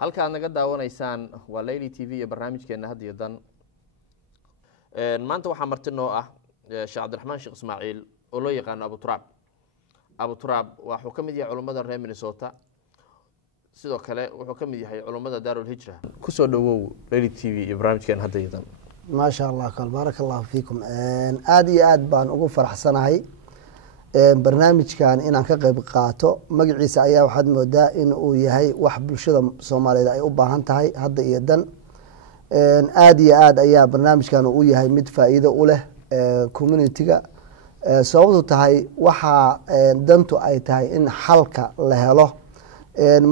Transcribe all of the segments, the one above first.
halka aad naga daawanaysaan waa Layli TV iyo barnaamijkeena had iyo dan maanta waxa marti noo ah Sheekh Cabdiraxmaan Sheekh Ismaaciil oo loo yaqaan Abu Turaab wuxuu kamid yahay culimada reer Minnesota sidoo kale wuxuu kamid yahay culimada Daarul Hijra ku soo dhawow Layli TV iyo barnaamijkeena had iyo dan ما شاء الله قال بارك الله فيكم آد بان ugu faraxsanahay barnaamijkan inaan ka qayb qaato magaciisa ayaa waxaad moodaa in uu yahay wax bulshada Soomaaliyeed ay u baahan tahay hadda iyo dan aad ayaa barnaamijkan uu yahay mid faa'iido u leh community-ga sababtu tahay waxa dantu ay tahay in xalka la helo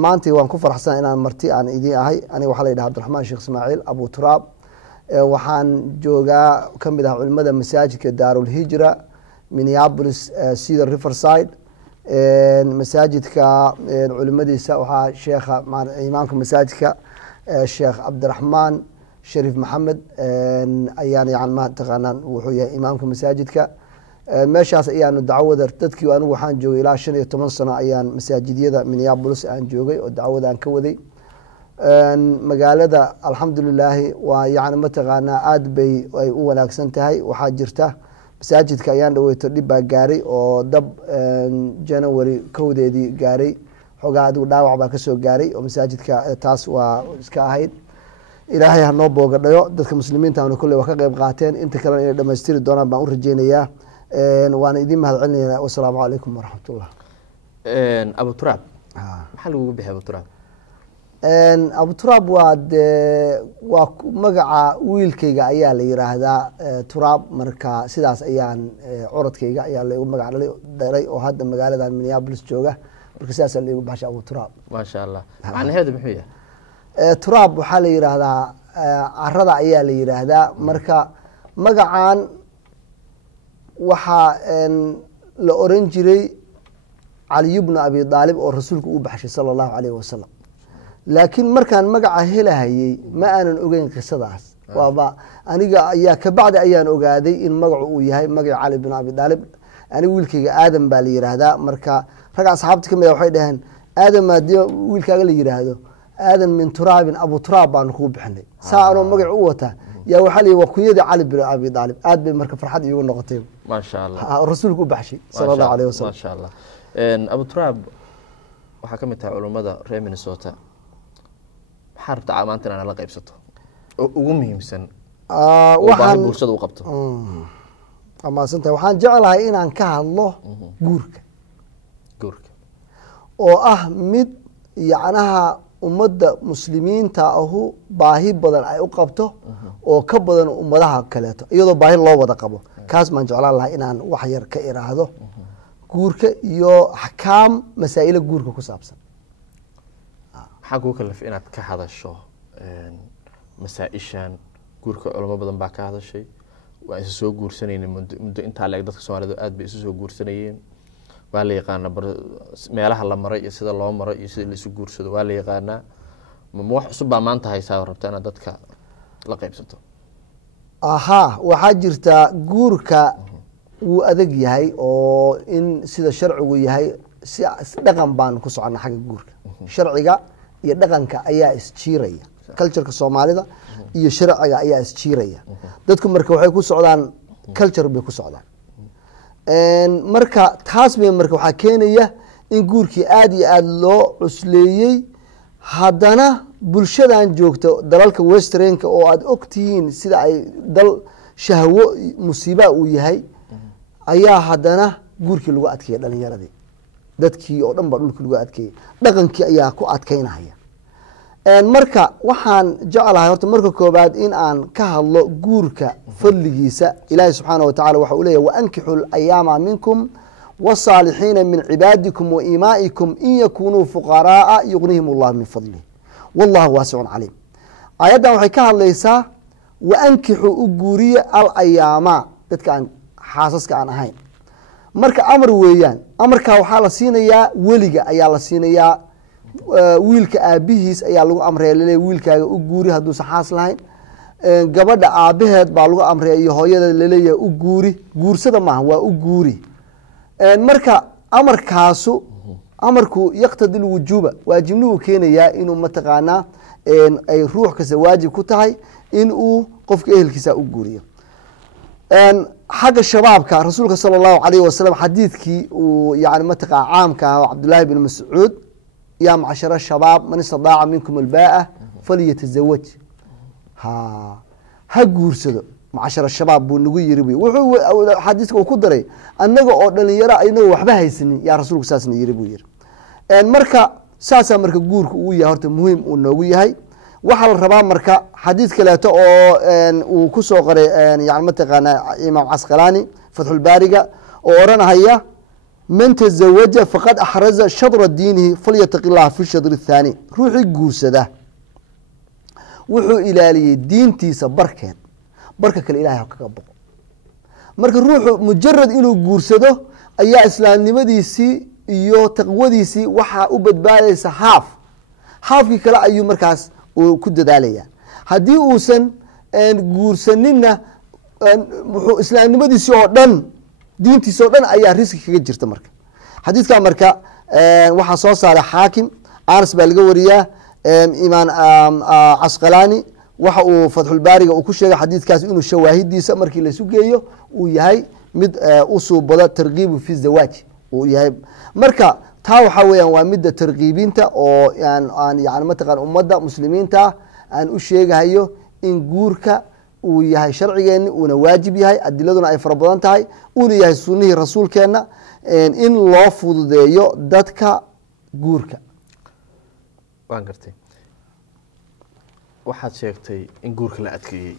maanta waan ku faraxsanahay inaan marti aan idin ahay aniga waxa la yiraahdaa Cabdiraxmaan Sheekh Ismaaciil Abu Turaab waxaan joogaa kamid ah culimada masaajidka Daarul Hijra Minneapolis Cedar Riverside masaajidka culimadiisa waxa sheekha imaamka masaajidka Sheekh Cabdiraxmaan Sharif Maxamed ayaan ma taqaanaan wuxuu yahay imaamka masaajidka meeshaas ayaan dacwada dadkii anigu waxaan joogay ilaa 15 sano ayaan masaajidiyada Minneapolis aan joogay oo dacwada aan ka waday magaalada alxamdulillah waa yaani ma taqaana aad bay ay u wanaagsan tahay waxa jirta masaajidka ayaan dhaweeto dib baa gaaray oo dab January kowdeedii gaaray xogaa adigu dhaawac baa ka soo gaaray oo masaajidka taas waa iska ahayd ilaahay ha noo boogadhayo dadka muslimiinta aan kulli wax ka qayb qaateen inta kale inay dhameystiri doonaan baan u rajeynayaa waan idin mahadcelinayaa wassalaamu calaykum waraxmatullah Abu Turaab maxaa lagu bixiyay Abu Turaab Abu Turaab waa magaca wiilkayga ayaa la yiraahdaa Turaab marka sidaas ayaan curadkayga ayaa la magac dhalay oo hadda magaalada Minneapolis jooga marka sidaas la igu baxshay Abu Turaab ma sha Allah macnaheedu muxuu yahay Turaab waxa la yiraahdaa carrada ayaa la yiraahdaa marka magacan waxa la oran jiray Ali ibn Abi Talib oo rasuulku u baxshay sallallahu alayhi wasallam laakiin markaan magaca helahayay ma aanan ogeyn qisadaas waaba aniga ayaa ka bacdi ayaan ogaaday in magacu uu yahay magaca Ali ibn Abi Talib aniga wiilkayga Aadam baa la yiraahdaa marka raga asxaabta kamid waxay dhaheen Aadam maadiyo wiilkaaga la yiraahdo Aadam min Turaabin Abu Turaab baan ku bixinay saano magac u wata yaa waxa la wakunyada Ali ibn Abi Talib aad bay marka farxad iigu noqotay ma sha Allah rasuulku u baxshay sallallahu alayhi wasallam ma sha Allah Abu Turaab waxa kamid tahay culimada reer Minnesota xarta maanta inaan la qaybsato oo ugu muhiimsan waxaan bulshada u qabto ama santaa waxaan jecelahay inaan ka hadlo guurka oo ah mid yacnaha ummadda muslimiinta ahu baahi badan ay u qabto oo ka badan ummadaha kaleeto iyadoo baahi loo wada qabo kaas maan jeclaan lahaa inaan wax yar ka iraahdo guurka iyo ahkaam masaa'il guurka ku saabsan maxaa ku kalaf inaad ka hadasho masaa'ishan guurka culimo badan baa ka hadashay waa isu soo guursanayeen muddo inta leeg dadka Soomaaliyeed aad bay isu soo guursanayeen waa la yaqaan meelaha la maray iyo sida loo maray iyo sida la isu guursado waa la yaqaan ma wax cusub baa maanta haysaa rabtaa inaad dadka la qaybsato waxa jirta guurka uu adag yahay oo in sida sharcigu yahay si dhaqan baan ku soconaa xagga guurka sharciga iyo dhaqanka ayaa isjiiraya culture-ka Soomaalida iyo sharciga ayaa isjiiraya dadku marka waxay ku socdaan culture bay ku socdaan marka taas bay marka waxa keenaya in guurkii aad iyo aad loo cusleeyay haddana bulshadan joogto dalalka westernka oo aad ogtihiin sida ay dal shahwo musiiba uu yahay ayaa haddana guurkii lagu adkeeyay dhalinyaradii dadkii oo dhan ba dhulka lagu adkeeyay dhaqankii ayaa ku adkeynaya marka waxaan jecelahay horta marka koobaad in aan ka hadlo guurka fadligiisa ilaahay subxaanahu wa ta'ala waxa uu leeyahay wa ankihul ayama minkum wasalihiina min cibaadikum wa imaa'ikum in yakunu fuqaraa yughnihimullahu min fadlihi wallahu wasi'un alim ayadan waxay ka hadlaysaa wa ankihu guuriya al ayama dadka aan xaasaska aan ahayn marka amar weeyaan amarka waxa la siinayaa weliga ayaa la siinayaa wiilka aabihiis ayaa lagu amreeyay wiilkaaga u guuri hadduu saxaas lahayn gabadha aabaheed baa lagu amreeyay hooyada leeyahay u guuri guursada ma waa u guuri marka amarkaasu amarku yaqtadi lwujuuba waajibnuu keenayaa inuu mataqaanaa ay ruux kasta waajib ku tahay in uu qofka ehelkiisa u guuriyo. xagga shabaabka rasuulka sala allahu alayh wasalam xadiidkii uu yani mataqaa caamka ah oo cabdullaahi bn mascuud yaa macshara shabaab man istadaaca minkum albaa falyatazawaj ha guursado macshara shabaab buu nagu yiri wuxuu xadiiska uu ku daray annaga oo dhalinyaro inagoo waxba haysanin yaa rasuulku saasna yiri buu yiri. marka saasaa marka guurka uu yahay horta muhiim uu noogu yahay. waxaa la rabaa marka xadiid kaleeto oo uu kusoo qoray yani mataqaana imaam casqalaani fatxulbaariga oo oranahaya man tazawaja faqad axraza shadra diinihi falyataqi llaha fi shadri الthaani ruuxii guursada wuxuu ilaaliyey diintiisa barkeed barka kale ilahay kaga boqo. marka ruuxu mujarad inuu guursado ayaa islaamnimadiisii iyo taqwadiisii waxaa u badbaadaysa haafkii kale ayuu markaas ku dadaalaya. haddii uusan guursanina wuxuu islaamnimadiisi oo dhan diintiisi oo dhan ayaa riski kaga jirta. marka xadiidka marka waxaa soo saaray xaakim anas baa laga wariyaa imaan casqalaani waxa uu fatxulbaariga uu ku sheegay xadiidkaas inuu shawaahidiisa markii laisu geeyo uu yahay mid u suubada tarkiibu fi zawaaj uu yahay. marka taa waxaa weyaan waa midda tarkiibinta oo yani mataqana ummadda muslimiinta aan u sheegahayo in guurka uu yahay sharcigeeni uuna waajib yahay adiladuna ay fara badan tahay uuna yahay sunihii rasuulkeena in loo fududeeyo dadka guurka. waan gartay waxaad sheegtay in guurka la adkeeyey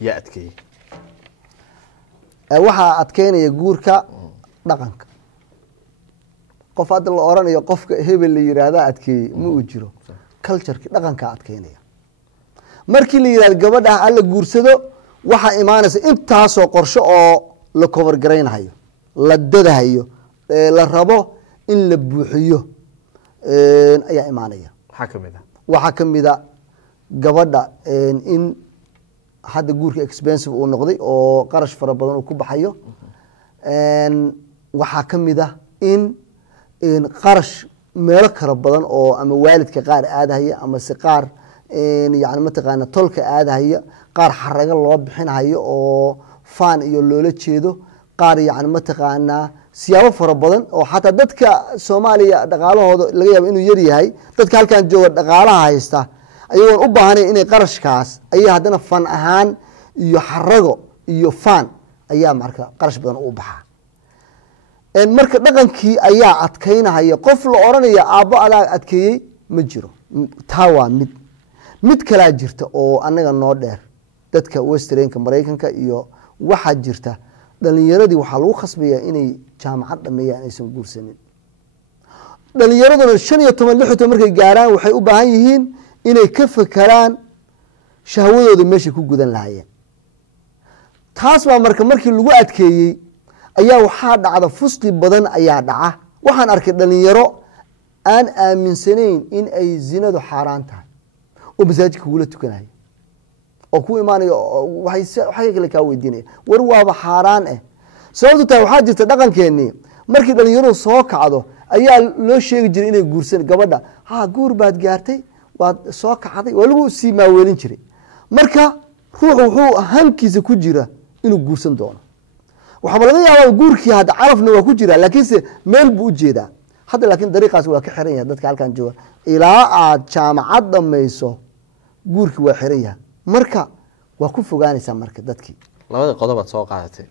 yaa adkeeyey waxaa adkeynaya guurka dhaqanka. qof hadda la oranayo qofka hebel la yiraahda adkeeyey ma uu jiro. cultureki dhaqankaa adkeynaya. markii la yihahdo gabadha alla guursado waxaa imaanaysa intaasoo qorsho oo la cover garaynahayo la dadahayo la rabo in la buuxiyo ayaa imaanaya. waxaa kamida gabadha in hadda guurka expensive uu noqday oo qarash fara badan uu ku baxayo. waxaa kamida in qarash meelo kala badan oo ama waalidka qaar aadahaya ama se qaar yani mataqaana tolka aadahaya qaar xaraga loo bixinhayo oo faan iyo loola jeedo qaar yani mataqaanaa siyaabo fara badan oo xataa dadka soomaaliya dhaqaalahooda laga yaabo inuu yar yahay dadka halkan jooga dhaqaalaha haysta ayagoon u baahanayn inay qarashkaas ayaa haddana fan ahaan iyo xarago iyo faan ayaa marka qarash badan u baxaa. marka dhaqankii ayaa adkeynahaya. qof la oranaya aabbo adaa adkeeyey ma jiro. taa waa mid kalaa jirta oo anaga noo dheer dadka westrenka maraykanka iyo waxaa jirta dhalinyaradii waxaa lagu khasbaya inay jaamacad dhameeyaan aysan guursanin. dhalinyaraduna 15 16 markay gaaraan waxay u baahan yihiin inay ka fakaraan shahwadooda meeshay ku gudan lahaayeen. taas baa markii lagu adkeeyey ayaa waxaa dhacda fusqi badan ayaa dhaca. waxaan arkay dhalinyaro aan aaminsanayn in ay zinadu xaaraan tahay oo masaajidka kugula tukanayo oo ku imaanayo waxay kale kaa weydiinaya war waaba xaaraan sababto tahay waxaa jirta dhaqankeenii markii dhalinyaradu soo kacdo ayaa loo sheegi jiray inay guursan gabadha guur baad gaartay waad soo kacday waa lagu sii maaweelin jiray. marka ruuxu wuxuu hankiisa ku jira inuu guursan doono. waxaaba laga yaabaa guurkii hadda carafna waa ku jira laakiinse meel buu ujeedaa. hadda laakiin dariiqaas waa ka xiran yahay dadka halkan jooga ilaa aad jaamacad dhamayso guurkii waa xiran yahay. marka waa ku fogaanaysaa marka dadkii. labada qodob aad soo qaadatay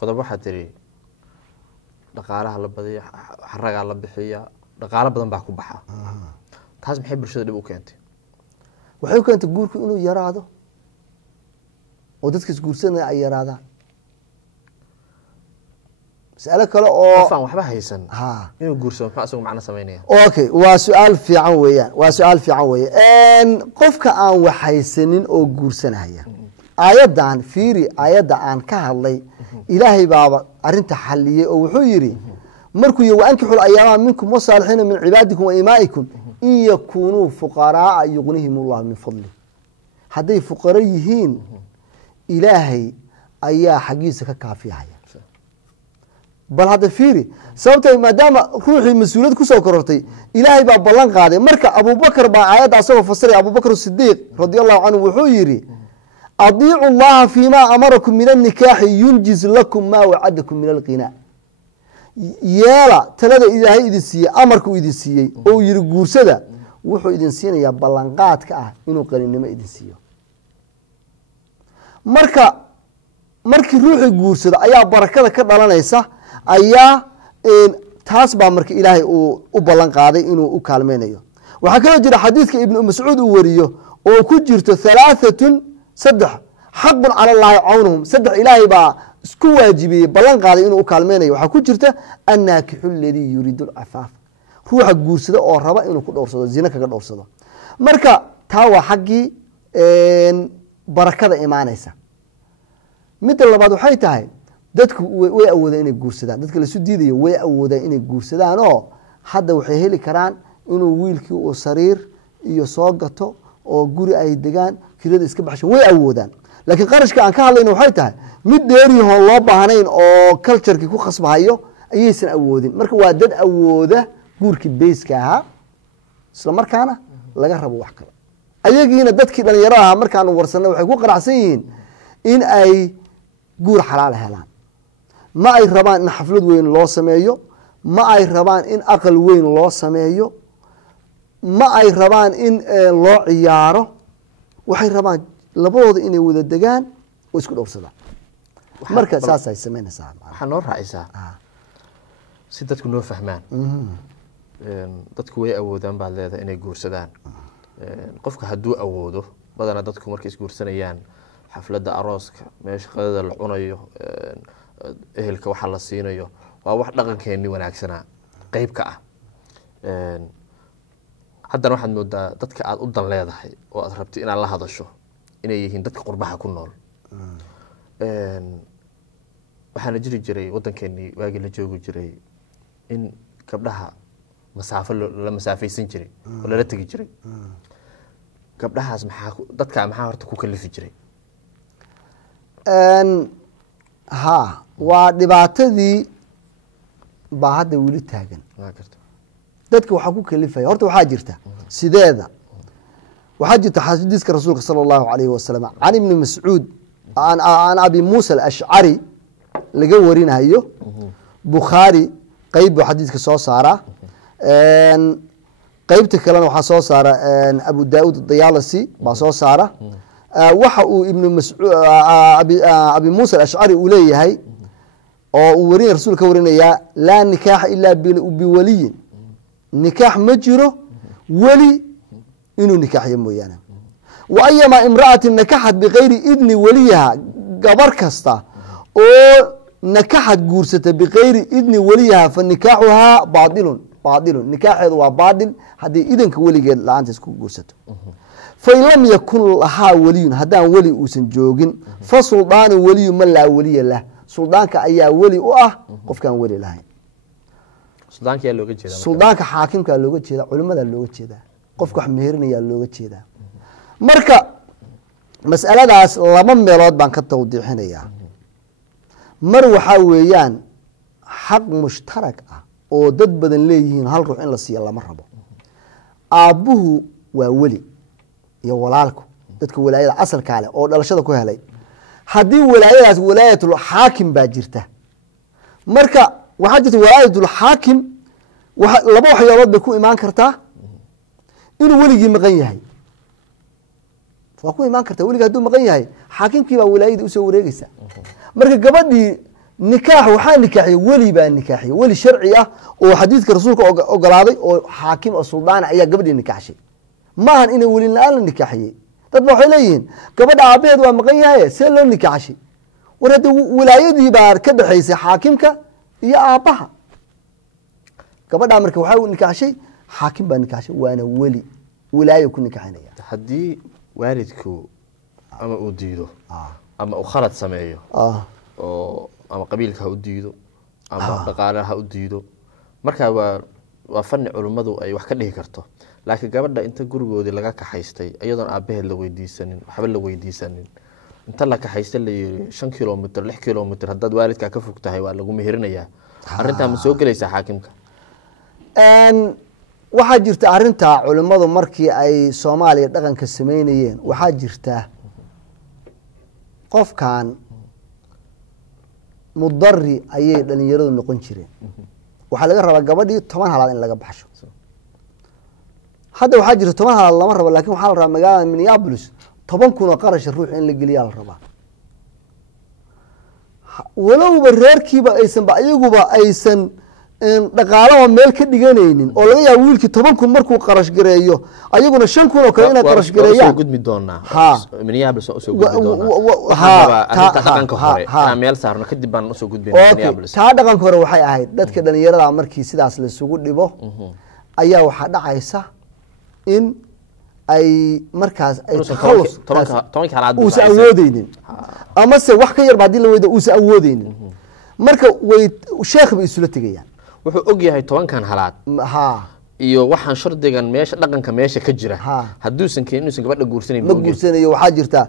qodob waxaa tiri dhaqaalaha la badiya xaragaa la bixiya dhaqaalo badan baa ku baxa. taas maxay bulshada dhib u keentay? waxay u keentay guurku inuu yaraado oo dadka isguursanaya ay yaraadaan. mas'alo kale oo qofaan waxba haysan inuu guursado maxaa isagu macno sameynaya? okay waa su-aal fiican weeyaan. waa su-aal fiican weeye. qofka aan wax haysanin oo guursanaya aayaddan fiiri aayadda aan ka hadlay ilaahay baaba arinta xaliyey oo wuxuu yidhi markuu y waankixul ayaamaha minkum wasaalixiina min cibaadikum waimaa'ikum in yakunuu fuqaraaa yugnihim ullahu min fadli. hadday fuqaro yihiin ilaahay ayaa xaggiisa ka kaafiyahaya. bal hadda fiiri sababta maadaama ruuxii mas-uuliyad kusoo korortay ilaahay baa ballan qaaday marka abubakar baa aayadda asagoo fasiraya abubakr sidiiq radi allahu canhu wuxuu yidhi adiicu llaha fima amarakum min annikaaxi yunjiz lakum maa wacadakum min alqinaa yeela talada ilaahay idin siiyey amarka uu idin siiyey oo uu yihi guursada wuxuu idin siinayaa ballanqaadka ah inuu qaninimo idin siiyo markii ruuxii guursado ayaa barakada ka dhalanaysa ayaa taas baa marka ilaahay uu u ballan qaaday inuu u kaalmeynayo waxaa kaloo jira xadiidka ibnu mascuud uu wariyo oo ku jirto halaaatun saddex xaqun cala llaahi cawnuhum saddex ilaahay baa isku waajibiyey ballan qaaday inuu u kaalmeynayo waxaa ku jirta annaakixu aladii yuriidu alcafaaf ruuxa guursada oo raba inuu ku dhowrsado zina kaga dhowrsado marka taa waa xaggii barakada imaanaysa midda labaad waxay tahay dadku way awoodaan inay guursadaan dadka laisu diidayo way awoodaan inay guursadaan oo hadda waxay heli karaan inuu wiilkii uu sariir iyo soo gato oo guri ay degaan kirada iska baxshan way awoodaan laakiin qarashka aan ka hadlayno waxay tahay mid dheeriyahoon loo baahnayn oo culturkii ku khasbahayo ayaysan awoodin marka waa dad awooda guurkii bayska ahaa isla markaana laga rabo wax kale ayagiina dadkii dhalinyaro ahaa markaanu warsanay waxay ku qanacsan yihiin in ay guur xalaala helaan ma ay rabaan in xaflad weyn loo sameeyo ma ay rabaan in aqal weyn loo sameeyo ma ay rabaan in loo ciyaaro waxay rabaan labadooda inay wada degaan oo isku dhowrsadaan marka saasay samaynaysaa waxaa noo raacisaa si dadku noo fahmaan dadku way awoodaan baad leedahay inay guursadaan qofka hadduu awoodo badanaa dadku markay isguursanayaan xafladda arooska meesha qadada la cunayo ehelka waxa la siinayo waa wax dhaqankeennii wanaagsanaa qeyb ka ah haddana waxaad moodaa dadka aada u dan leedahay oo aad rabti inaad la hadasho inay yihiin dadka qurbaha ku nool waxaana jiri jiray waddankeennii waagii la joogi jiray in gabdhaha masaafo la masaafaysan jiray oo lala tegi jiray gabdhahaas dadka maxaa horta ku kalifi jiray ha waa dhibaatadii baa hadda weli taagan dadka waxaa ku kalifaya horta waxaa jirta sideeda waxaa jirta xadiiska rasuulka sala allahu alayhi wasalam can ibni mascuud can abi muusa alashcari laga warinayo bukhaari qeyb buu xadiiska soo saaraa qeybta kalena waxaa soo saara abu daud dayalasi baa soo saara waxa uu ibn abi muusa alashcari uu leeyahay oo uu warinaya rasul ka warinayaa laa nikaaxa ilaa biwaliyin nikaax ma jiro weli inuu nikaaxyo mooyaane wa ayamaa imra'atin nakaxat bikayri idni waliyaha gabar kasta oo nakaxad guursata bikayri idni waliyaha fa nikaaxuhaa baailun nikaaxeedu waa baail haddii idanka weligeed la-aantaas ku guursato fain lam yakun lahaa weliyun haddaan weli uusan joogin fa suldaanu weliyu man laa weliya lah suldaanka ayaa weli u ah qofkaan weli lahayn suldaanka xaakimkaa looga jeeda culimadaa looga jeedaa qofka wax meherinayaa looga jeedaa marka masaladaas laba meelood baan ka tawdiixinayaa mar waxaa weeyaan xaq mushtarak ah oo dad badan leeyihiin hal ruux in la siiya lama rabo aabbuhu waa weli iyo walaalku dadka walaayada asalkaa leh oo dhalashada ku helay haddii walaayadaas walaayatul xaakim baa jirta marka waxaa jirta walaayatul xaakim laba waxyaalood bay ku imaan kartaa inuu weligii maqan yahay waa ku imaan kartaa weligii hadduu maqan yahay xaakimkii baa walaayadii usoo wareegeysa marka gabadhii nikaax waxaa nikaaxiye weli baa nikaaxiye weli sharci ah oo xadiidka rasuulka ogolaaday oo xaakim oo suldaana ayaa gabadhii nikaaxshay maahan inay welin la-aan la nikaaxiyey dad ba waxay leeyihiin gabadha aabaheed waa maqan yahaye see loo nikaaxshay war hadda wilaayadii baa ka dhexaysay xaakimka iyo aabbaha gabadhaa marka waxaa nikaaxshay xaakim baa nikaaxshay waana weli wilaayo ku nikaaxinaya haddii waalidku ama uu diido ama uu khalad sameeyo oo ama qabiilka ha u diido ama dhaqaalaha ha u diido markaa waa fani culummadu ay wax ka dhihi karto laakiin gabadha inta gurigoodii laga kaxaystay iyadoon aabaheed la weydiisanin waxba la weydiisanin inta la kaxaystay la yiri 5 kilomitir 6 kilomitir haddaad waalidkaa ka fog tahay waa lagu meherinayaa arrintaa ma soo gelaysaa xaakimka waxaa jirta arrintaa culimmadu markii ay soomaaliya dhaqanka sameynayeen waxaa jirta qofkan mudari ayay dhalinyaradu noqon jireen waxaa laga rabaa gabadhii 10 halaad in laga baxsho hadda waxaa jirta 10 halaad lama rabo lakin waxaa la rabaa magaalada Minneapolis 10 kun oo qarash ruux in la geliyaa la rabaa walowba reerkiiba aysan ayaguba aysan dhaqaalaha meel ka dhiganaynin oo laga yaabo wiilkii 10 kun markuu qarash gareeyo ayaguna 5 kun oo kale inay qarash gareeyaan soo gudmi doonaa Minneapolis oo soo gudmi doonaa arrinta dhaqanka hore inaan meel saarno kadib baan soo gudbinaa Minneapolis taa dhaqanka hore waxay ahayd dadka dhalinyarada markii sidaas la isugu dhibo ayaa waxa dhacaysa in ay markaas ay takhalus 10 halaad uu awoodeynin ama se wax ka yar baadii la weydo uu awoodeynin marka way sheekh bay isula tagayaan wuxuu og yahay 10kan halaad iyo waxaan shardigan meesha dhaqanka meesha ka jira haduusan keenin inuusan gabadha guursanaynin ma guursanayo waxaa jirta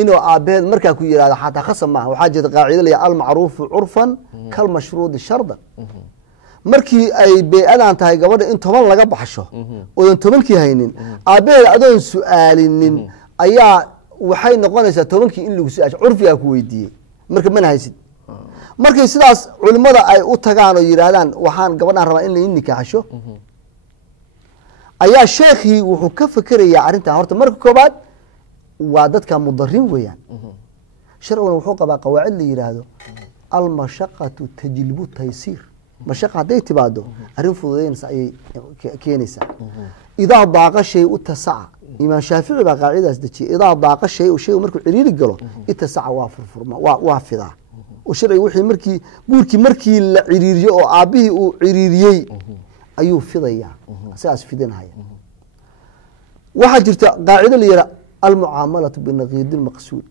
inuu aabeed markaa ku yiraahdo xataa khasab ma waxaa jirta qaacido la al macruuf urfan kal mashruud shardan markii ay bee'adan tahay gabadha in 10 laga baxsho oo 10kii haynin aabeed adoon su'aalinin ayaa waxay noqonaysaa 10kii in lagu su'aasho urfiga ku weydiiyay marka man haysid markay sidaas culimada ay u tagaan oo yiraahdaan waxaan gabadhan rabaa in la nikaaxsho ayaa sheekhi wuxuu ka fikirayaa arinta horta marka koobaad waa dadka mudarin weeyaan sharcigan wuxuu qabaa qawaacid la yiraahdo al mashaqatu tajlibu taysir mashaqa haday tibaado arin fududeynaysa ay keenaysaa idaa daaqa shay u tasaca imaam shaafici baa qaacidaas dajiyay idaa daaqa shay markuu ciriiri galo itasaca waa furfurma waa fidaa oo sharciga wixii markii la ciriiriyo oo aabihii uu ciriiriyay ayuu fidayaa sidaas fidinaya waxaa jirta qaacido la yiraahdo al muaamalatu binaqid al maqsuud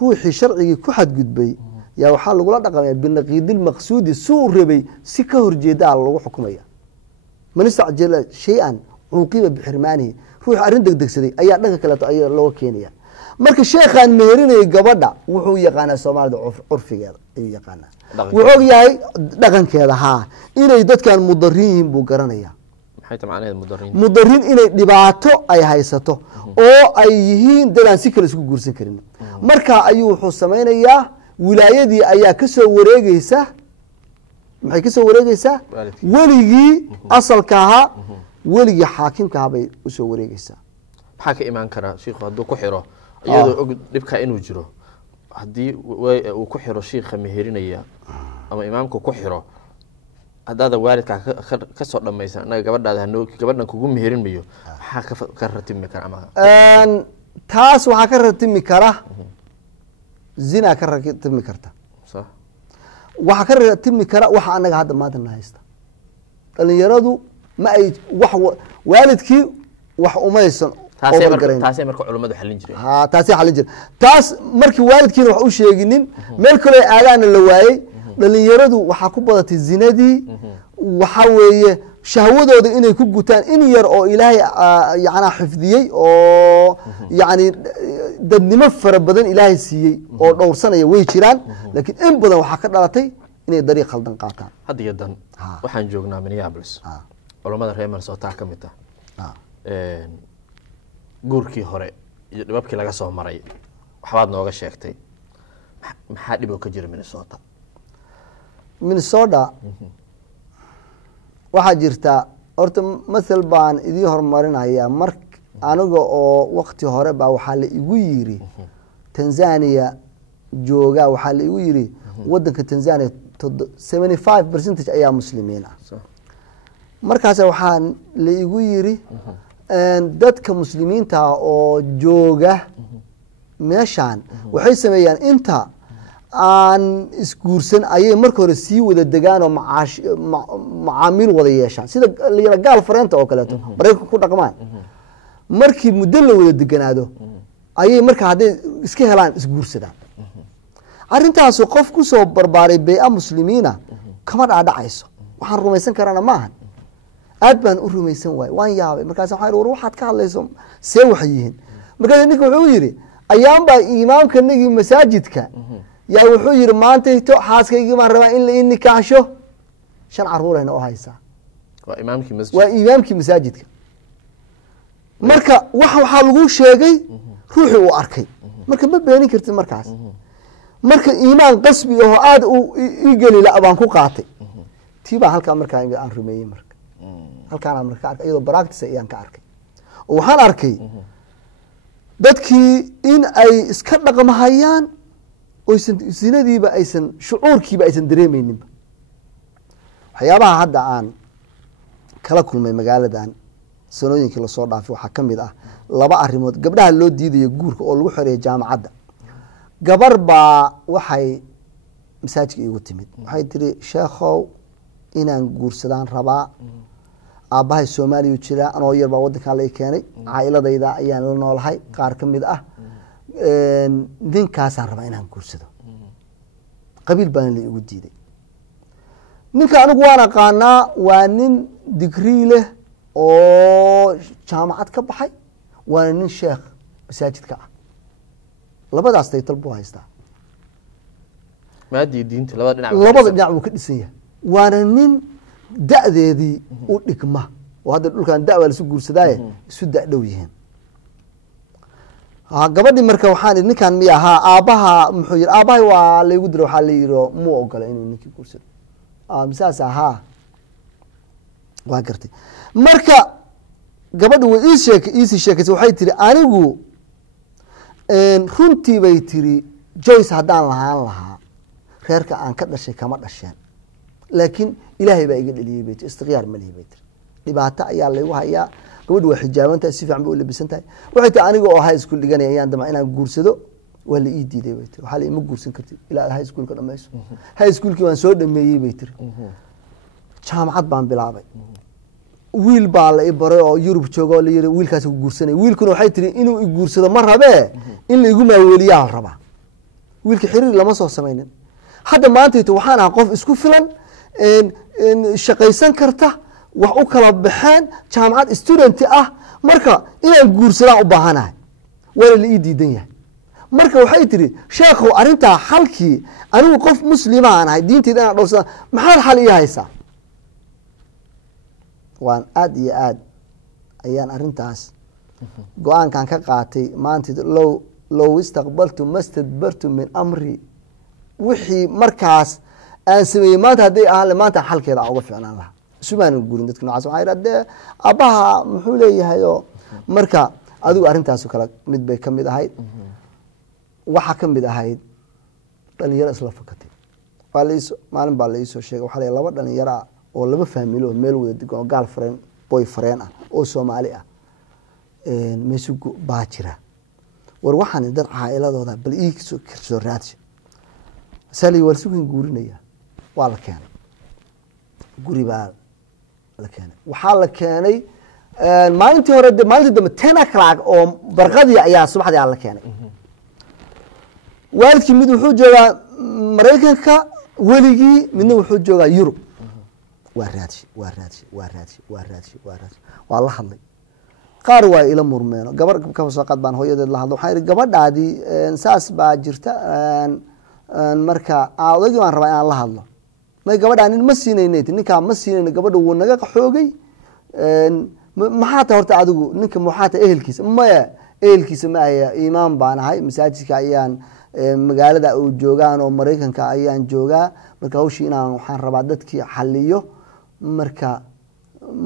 ruuxi sharcigi ku xadgudbay yaa waxaa lagu la dhaqamay binaqid al maqsuud suu rabay si ka horjeeda lagu xukumaya man istacjala shay'an uqiba bixirmaanihi ruux arin degdegsaday ayaa dhanka kale ayaa loo keenaya marka sheekhan meerinay gabadha wuxuu yaqaanaa Soomaalida urfigeeda ayuu yaqaanaa wuxuu yahay dhaqankeeda inay dadkan mudarin buu garanaya maxay macnaheedu mudarin inay dhibaato ay haysato oo ay yihiin dadaan si kale isku guursan karin marka ayuu wuxuu sameeynaya wilaayadii ayaa ka soo wareegaysa maxay ka soo wareegaysaa waligii asalka ahaa waligii xaakimka ahaa bay u soo wareegaysaa maxaa ka iman kara sheekhu hadduu ku xiro iyadoo og dhibka inuu jiro haddii uu ku xiro sheekha meherinaya ama imaamku ku xiro hadaada waalidka ka soo dhamaysan anaga gabadhaada gabadhan kugu meherin mayo maxaa ka ratimi kara ama taas waxaa ka ratimi kara zina ka ratimi karta صح waxa ka ratimi kara waxa anaga hadda maanta haysta dhalinyaradu ma ay wax waalidkii wax umaysan taasay marka culimadu xalin jireen taasay xalin jireen taas markii waalidkiina wax u sheeginin meel kale aadaana la waayay dhalinyaradu waxa ku badatay zinadii waxa weeye shahwadooda inay ku gutaan in yar oo ilaahay yaana xifdiyay oo yaani dadnimo fara badan ilaahay siiyay oo dhowrsanaya way jiraan laakiin in badan waxa ka dhalatay inay dariiq khaldan qaataan hadda yadan waxaan joognaa Minneapolis culimada reer Minnesota ka mid ah guurkii hore iyo dhibabkii laga soo maray waxbaad nooga sheegtay maxaa dhib ka jira Minnesota waxaa jirta horta masal baan idii horumarinaya aniga oo waqti hore baa waxaa la igu yiri Tanzania jooga waxaa la igu yiri wadanka Tanzania 75% ayaa muslimiin ah markaas waxaa la igu yiri dadka muslimiinta oo jooga meeshan waxay sameeyaan inta aan isguursan ayay marka hore sii wada degaan oo macaamiil wada yeeshaan sida la gaal fareenta oo kale Mareykanka ku dhaqmaan markii muddo la wada deganaado ayay marka haday iska helaan isguursadaan arintaas qof ku soo barbaaray bee'a muslimiina kama dhacayso waxaan rumaysan karana maahan aad baan u rumaysan waay waan yaabay markaas waxaad ka hadlayso see wax yihiin markaas ninka wuxuu yiri ayaan baa imaamka nigi masaajidka yaa wuxuu yiri maanta xaaskaygii baan rabaa in la nikaaxsho shan caruurayna oo haysaa waa imaamkii masjid waa imaamkii masaajidka marka waxaa lagu sheegay ruuxii uu arkay marka ma beenin kartid markaas marka iimaan qasbi oo aada ii geli la baan ku qaatay tii baa halkaa markaa aan rumeeyey marka halkaana marka arkay iyadoo practice ayaan ka arkay oo waxaan arkay dadkii in ay iska dhaqmahayaan oysan sinadiiba aysan shucuurkiiba aysan dareemeyninba waxyaabaha hadda aan kala kulmay magaaladan sanooyinkii lasoo dhaafay waxaa ka mid ah laba arrimood gabdhaha loo diidayo guurka oo lagu xoreeya jaamacadda gabar baa waxay masaajidka iigu timid waxay tiri sheekhow inaan guursadaan rabaa aabbahay soomaaliya jiraa anoo yar baa waddankan la keenay caa'iladayda ayaan la noolahay qaar ka mid ah ninkaasaan rabaa inaan guursado qabiil baana la igu diiday ninka anigu waan aqaanaa waa nin digrii leh oo jaamacad ka baxay waana nin sheekh masaajidka ah labadaas taytal buu haystaa maadii diinta labada dhinac buu ka dhisan yahay waana nin da-deedii u dhigma oo hadda dhulkan da- waa lasu guursadaaye isu da-dhow yihiin gabadhii marka waxaan idhi ninkan miya ahaa aabbaha muxuu yiri aabbahay waa laygu dira waxaa la yidhi muu ogola inuu ninkii guursado saas ahaa waa gartay marka gabadha way iisii sheekaysay waxay tiri anigu runtii bay tiri joyce haddaan lahaan lahaa reerka aan ka dhashay kama dhasheen laakiin ilaahay baa iga dheliyey bay tiri istikhyaar ma lihi bay tiri dhibaato ayaa laygu hayaa gabadhu waa xijaaban tahay si fiican bay u labisan tahay waxay tiri aniga oo high school dhiganaya ayaan dama inaan guursado waa la ii diiday bay tiri waxaa la ima guursan kartid ilaa high schoolka dhamayso high schoolkii waan soo dhameeyey bay tiri jaamacad baan bilaabay wiil baa la i baray oo yurub jooga oo la yiri wiilkaas ku guursanay wiilkuna waxay tiri inuu i guursado ma rabee in la igu maaweeliyaa rabaa wiilka xiriir lama soo samaynin hadda maantayto waxaan ahaa qof isku filan shaqaysan karta wax u kala baxeen jaamacad studenti ah marka inaan guursadaan u baahanahay waana la ii diidan yahay marka waxay tiri sheekhow arrintaa xalkii anigu qof muslima aan ahay diinteyda inaan dhowrsada maxaad xal ii haysaa waan aada iyo aad ayaan arrintaas go-aankan ka qaatay maanta low istaqbaltu mastadbartu min amri wixii markaas aan sameeyey maanta hadday ahaan maanta xalkeeda aan uga ficnaan lahaa isumaanan guurin dadka nocaas waxaa yidhaha dee aabbaha muxuu leeyahay oo marka adigu arrintaasu kale mid bay ka mid ahayd waxaa ka mid ahayd dhalinyaro isla fakatay maalin baa la iisoo sheegay waxaa laba dhalinyaro ah oo laba faamilo oo meel wada degan oo gaal fareen boy fareen ah oo soomaali ah meeshu baa jira war waxaan dad caa'iladooda bal ii soo raadsi sali war sugan guurinaya waa la keenay guri baa la keenay waxaa la keenay maalintii hore maalintii dambe 10 o'clock oo barqadii ayaa subaxdii la keenay waalidkii mid wuxuu joogaa Mareykanka weligii midna wuxuu joogaa Yurub waa la hadlay qaar waa ila murmeeno gabar ka soo qad baan hooyadeed la hadlo waxay gabadhaadii saas baa jirta marka aadagi waan rabaa inaan la hadlo may gabadhaan ma siinayneed ninka ma siinayna gabadhu wuu naga qaxoogay maxaa ta horta adigu ninka maxaata ehelkiisa ma ay iimaan baan ahay masaajidka ayaan magaalada uu joogaan oo Mareykanka ayaan joogaa marka hawshii inaan waxaan rabaa dadkii xalliyo marka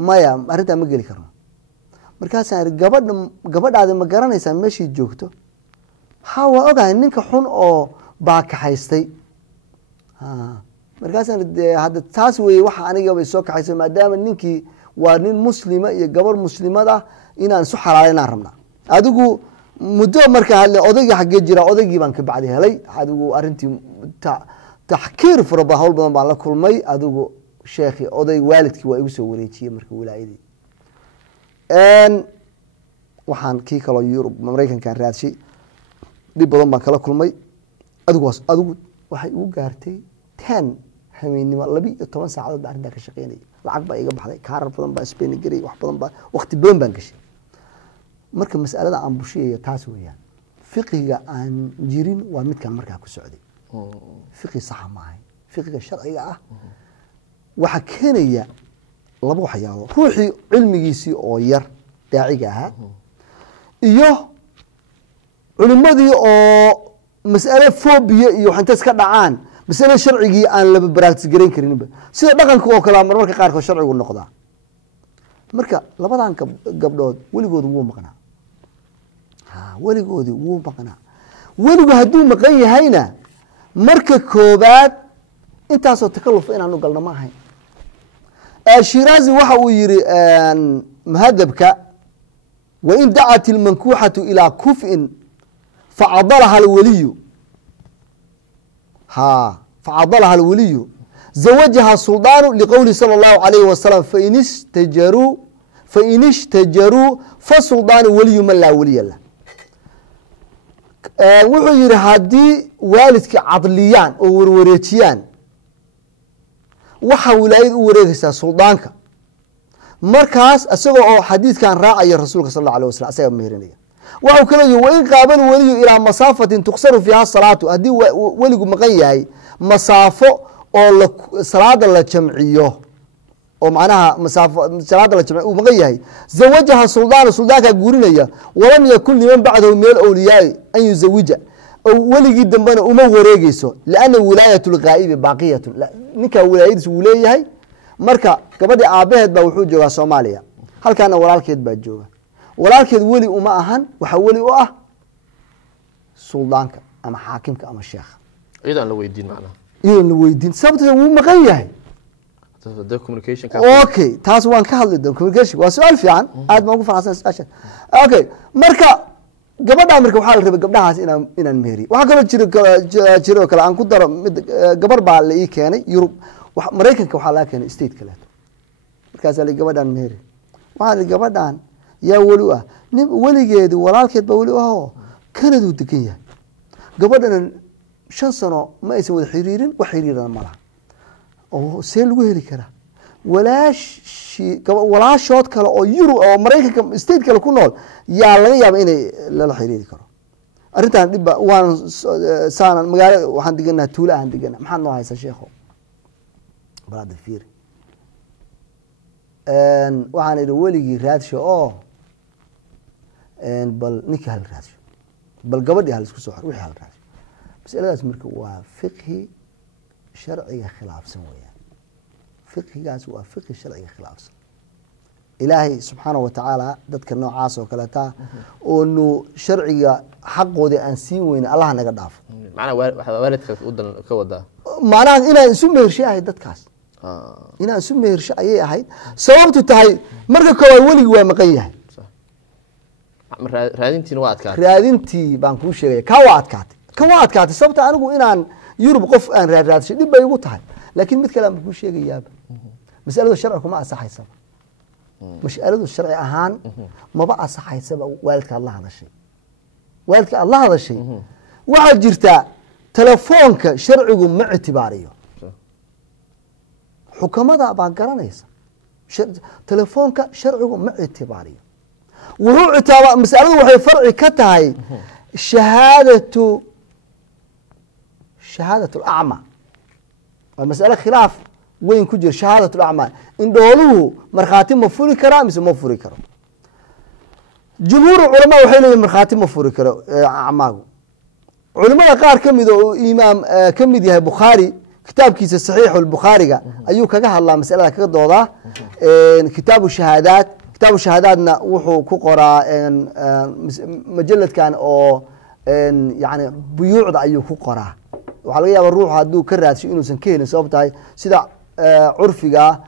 maya arinta ma geli karno markaasaan gabadhaada ma garanaysaa meeshii joogto waa ogahay ninka xun oo baa kaxaystay markaasaan hadda taas weeye waxa aniga bay soo kaxaysay maadaama ninkii waa nin muslima iyo gabar muslimad ah inaan isu xalaalinaan rabnaa adigu muddo markaa odaygii xaggee jira odaygii baan ka bacdi helay adigu arrintii taxkiir fara hawl badan baan la kulmay adigu sheekhi oday waalidkii waa igu soo wareejiyey marka wilaayadii waxaan kii kaloo Yurub Mareykankan raadshay dib badan baan kala kulmay adigu waxay ugu gaartay 10 habeenimo 12 saacadood baan arrinta ka shaqeynay lacag baa iga baxday kaarar badan baa Spain garay wax badan baa waqti badan baan gashay marka mas'alada aan bushiyo taas weeyaan fiqiga aan jirin waa midkan markaa ku socday fiqi sax ma ahay fiqiga sharciga ah waxaa keenaya laba waxyaalood ruuxii cilmigiisii oo yar daaciga ahaa iyo culimadii oo mas'ale phobia iyo wax intaas ka dhacaan mas'ale sharcigii aan laba practice gareyn karinba sida dhaqanka oo kale marmarka qaarkood sharcigu noqdaa marka labadan gabdhood weligood wuu maqnaa weligoodi wuu maqnaa weligu hadduu maqan yahayna marka koobaad intaasoo takaluf inaanu galno ma ahayn shiraazi waxa uu yihi muhadabka wain dacat ilmankuuxatu ilaa kuf'in facadalaha alwaliyu facadalaha alwaliyu zawajaha suldaanu liqowlihi salى اllahu alayhi wasalam fain ishtajaruu fasuldaanu waliyu man laa waliya lah wuxuu yihi haddii waalidka cadliyaan oo warwareejiyaan waxaa wilaayad u wareegaysaa suldaanka markaas isagoo oo xadiidkan raacaya rasuulka sal اله alيه waslm asaga meherinaya waxau kale yihi wain qaaba weliyu ilaa masaafatin tuksaru fiiha salaatu haddii weligu maqan yahay masaafo oo salaada la jamciyo oo macnaha salaada la jamciyo uu maqan yahay zawajaha suldaanu suldaankaa guurinaya walam yakun liman bacdahu min alawliyaai an yuzawija weligii dambena uma wareegeyso liana wilaayat lghaa'ibi baaqiyatu ninkaa wilaayadiis wuu leeyahay marka gabadhii aabaheed baa wuxuu joogaa soomaaliya halkaana walaalkeed baa jooga walaalkeed weli uma ahan waxaa weli u ah suldaanka ama xaakimka ama sheekha iyadaan la weydiin macnaha iyadoon la weydiin sababtoo wuu maqan yahay okay taas waan ka hadli doon communication waa su-aal fiican aad baan ugu farxsan su-aasha okay marka gabadhaa marka waxaa la rabay gabdhahaas inaan meheriy waxaa kaloo jiroo kale aan ku daro mid gabar baa la ii keenay yurub maraykanka waxaa laga keenay state kaleeto markaasaa la gabadhaan meheri waxaa la gabadhaan yaa weli u ah nin weligeedi walaalkeed baa weli u ahoo kanaduu degan yahay gabadhana 5 sano ma aysan wada xiriirin wax xiriirana ma laha oo see lagu heli karaa walaashood kale oo yurub oo maraykanka state kale ku nool yaa laga yaaba inay lala xiriiri karo arrintan dhibba waan saanan magaalo waxaan deganaa tuulo aan deganaa maxaad noo haysaa sheekho balaada fiiri waxaan idhi weligii raadsho oo bal ninkii hal raadsho bal gabadhii hal isku soo xor wixii hal raadsho masaladaas marka waa fiqhi sharciga khilaafsan weyaan fiqhigaas waa fiqhi sharciga khilaafsan ilaahay subxaanahu watacaala dadka noocaas oo kaleta oonu sharciga xaqoodii aan siin weyne allah naga dhaafo waalidka ka wadaa macnaha inaan isu mehershe ahayd dadkaas inaan isu mehershe ayay ahayd sababtu tahay marka koowaad weligi waa maqan yahay raadintiina waa adkaatay raadintii baan kuu sheegaya ka waa adkaatay sababta anigu inaan yurub qof aan raadshay dhib bay igu tahay laakiin mid kale aan kuu sheegayaaba masaladu sharci kuma asaxaysaba mas'aladu sharci ahaan maba asaxaysaba waalidka aad la hadashay waxaa jirtaa telefoonka sharcigu ma ictibaariyo xukamada baa garanaysa telefoonka sharcigu ma ictibaariyo wuxuu masaladu waxay farci ka tahay shahaadatu acma waa masale khilaaf weyn ku jira shahaadat acma indhooluhu markhaati ma furi karaa mise ma furi karo jumhuur culamaa waxay leeyihin markhaati ma furi karo acmaagu culimada qaar kamid oo imaam kamid yahay bukhaari kitaabkiisa saxiixu lbukhaariga ayuu kaga hadlaa masalada kaga doodaa kitaabu shahaadaadna wuxuu ku qoraa majaladkan oo yani buyuucda ayuu ku qoraa waxaa laga yaaba ruuxu hadduu ka raadsho inuusan ka helin sabab tahay sida curfiga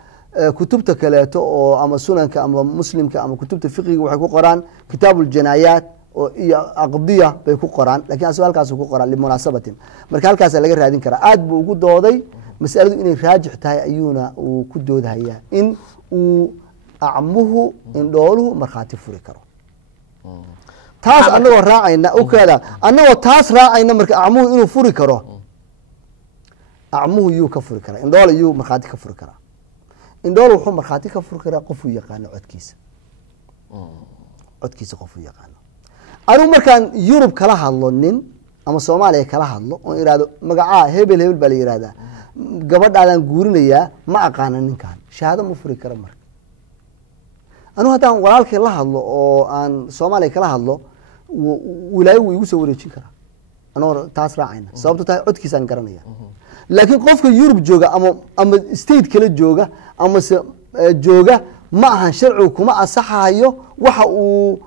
kutubta kaleeto oo ama sunanka ama muslimka ama kutubta fiqiga waxay ku qoraan kitaabu ljanaayaat iyo aqdiya bay ku qoraan lakin asoo halkaas ku qoraa limunaasabatin marka halkaasa laga raadin karaa aad buu ugu dooday masaladu inay raajix tahay ayuuna uu ku doodhayaa in uu acmuhu indhooluhu markhaati furi karo taas anagoo raacayna okaada anagoo taas raacayna marka acmuhu inuu furi karo acmuhu yuu ka furi karaa indhool yuu markhaati ka furi karaa indhool wuxuu markhaati ka furi karaa qofuu yaqaano codkiisa qofuu yaqaano anigu markaan yurub kala hadlo nin ama soomaaliya kala hadlo oon ihahdo magacaa hebel baa la yihahdaa gabadhaadaan guurinayaa ma aqaana ninkan shahaado ma furi kara marka anugu haddaan walaalkay la hadlo oo aan soomaaliya kala hadlo wilaayo wuu igu soo wareejin karaa anoo taas raacayna sababto tahay codkiisaan garanaya laakiin qofka yurub jooga ama state kala jooga amase jooga ma ahan sharcigu kuma asaxayo waxa uu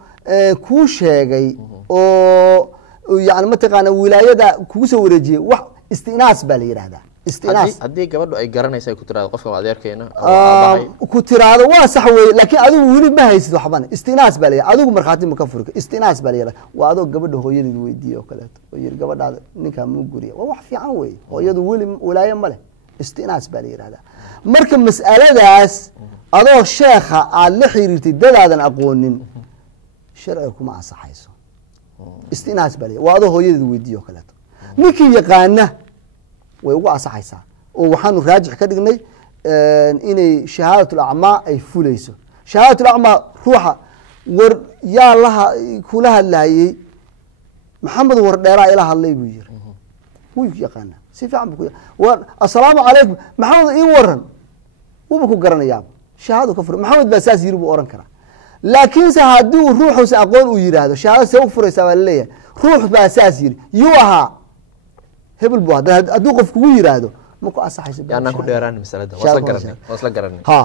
kuu sheegay oo yani mataqaana wilaayada kugu soo wareejiyey wax istinaas baa la yidhahdaa istinaas haddii gabadhu ay garanaysa ku tiraado qofka adeerkeena ku tiraado waa sax weeye laakiin adigu weli ma haysid waxbana istinaas baa la yidhahdaa adigu markhaati ma ka furi istinaas baa la yidhahdaa waa adoo gabadha hooyadeed weydiiye oo kaleeto oo yiri gabadhaada ninkaa muu guriya waa wax fiican weeye hooyadu weli wilaayo ma leh istinaas baa la yidhahdaa marka mas'aladaas adoo sheekha aada la xiriirtay dadaadan aqoonin sharciga kuma ansaxayso istinaas baa la yidhahdaa waa adoo hooyadeed weydiiye oo kaleeto ninkii yaqaana way ugu ansaxaysaa oo waxaanu raajix ka dhignay inay shahaadat ulacmaa ay fulayso shahaadat ulacmaa ruuxa war yaa kula hadlaayey maxamed war dheeraa ila hadlay buu yiri wuu yaqaana si fiican bu assalaamu calaykum maxamed ii waran wuuba ku garanayaaba shahaado ka fura maxamed baa saas yiri buu oran karaa laakiinse haddii uu ruuxuusa aqoon uu yidhaahdo shahaado see u furaysaa baa laleeyahay ruux baa saas yiri yuu ahaa hebel bu hadduu qof kugu yiraahdo ma ku ansaxayso yaanaan ku dheeraan masalada waa isla garanay ha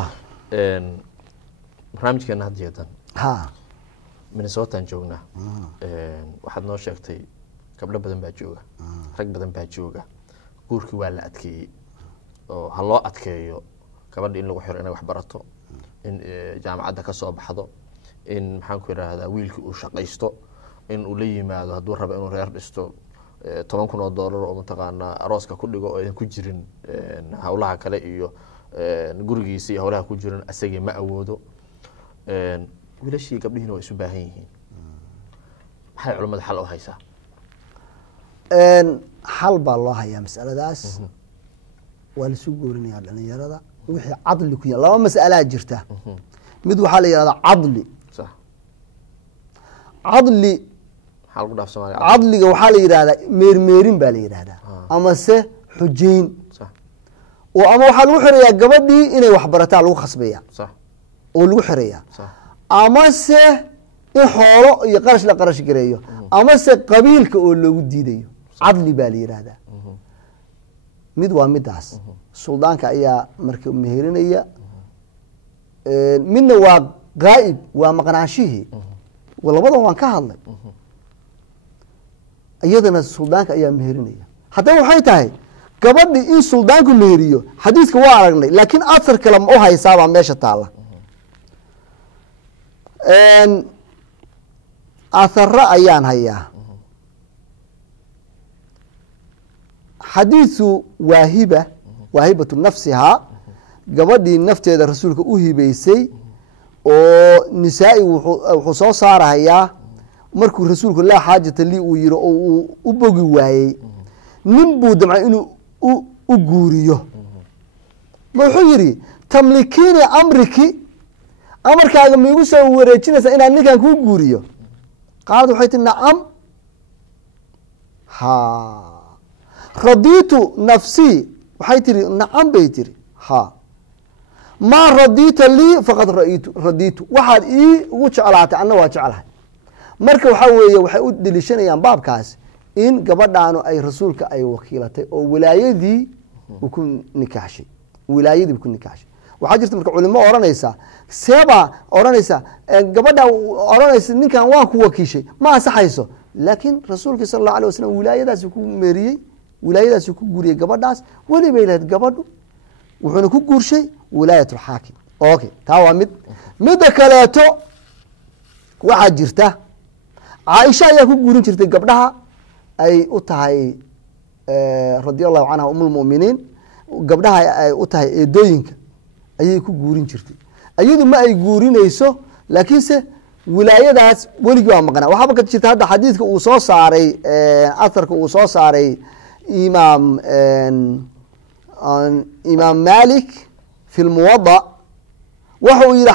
barnaamijkeena had jeedan ha Minnesota joognaa waxaad noo sheegtay gabdho badan baa jooga rag badan baa jooga guurkii waa la adkeeyey oo ha loo adkeeyo gabadha in lagu xiro inay wax barato in jaamacadda ka soo baxdo in maxaan ku yiraahdaa wiilkii uu shaqaysto in uu la yimaado hadduu rabo inuu reer dhisto $10,000 oo mataqaana arooska ku dhigo oo ku jirin hawlaha kale iyo gurigiisa iyo hawlaha ku jirin asagii ma awoodo wiilashii gabdhihiina way isu baahan yihiin maxay culimada xal u haysaa xal baa loo hayaa mas'aladaas waa la isu goorinayaa dhalinyarada wixii cadli ku yaal laba mas'alaa jirta mid waxaa la yidhahdaa cadli sax cadli cadliga waxaa la yidhahdaa meermeerin baa la yidhahdaa amase xujeyn oo ama waxaa lagu xirayaa gabadhii inay waxbarataa lagu khasbaya oo lagu xirayaa amase in xoolo iyo qarash la qarash gareeyo amase qabiilka oo loogu diidayo cadli baa la yidhahdaa mid waa midaas suldaanka ayaa marka meherinaya midna waa gaa'ib waa maqnaanshihii labadan waan ka hadlay iyadana suldaanka ayaa meherinaya haddaba waxay tahay gabadhi in suldaanku meheriyo xadiiska waa aragnay laakiin athar kale ma u haysaabaa meesha taalla athara ayaan hayaa xadiisu waahibatu nafsihaa gabadhii nafteeda rasuulka u hibeysay oo nisaa-i wuxuu soo saarahayaa markuu rasuulku laa xaajata lii uu yiri oo uu u bogi waayey nin buu damcay inuu u guuriyo ma wuxuu yidhi tamlikiini amriki amarkaaga ma igu soo wareejinaysaa inaan ninkan kuu guuriyo qaalad waxay tihi nacam ha radiitu nafsii waxay tihi nacam bay tiri ha maa radiita lii faqad radiitu waxaad ii ugu jeclaatay anna waa jeclahay marka waxaa weeye waxay u deliishanayaan baabkaas in gabadhaanu ay rasuulka ay wakiilatay oo wilaayadii uu ku nikaaxshay wilaayadii ku nikaaxshay waxaa jirta marka culimo oranaysa seebaa oranaysa gabadha oranaysa ninkan waan ku wakiishay ma ansaxayso laakiin rasuulkii sala allahu alay wasalam wilaayadaasi ku meeriyey wilaayadaasi ku guuriyey gabadhaas weli bay lahayd gabadhu wuxuuna ku guurshay wilaayatulxaakim okay taa waa midda kaleeto waxaa jirta caaisha ayaa ku guurin jirtay gabdhaha ay u tahay radia allahu canha umulmuminiin gabdhaha ay u tahay eedooyinka ayay ku guurin jirtay iyadu ma ay guurinayso laakiinse wilaayadaas weligii waa maqnaa waxaaba ka jirta hadda xadiidka uu soo saaray atharka uu soo saaray imaam malik fi lmuwada wuxuu yihi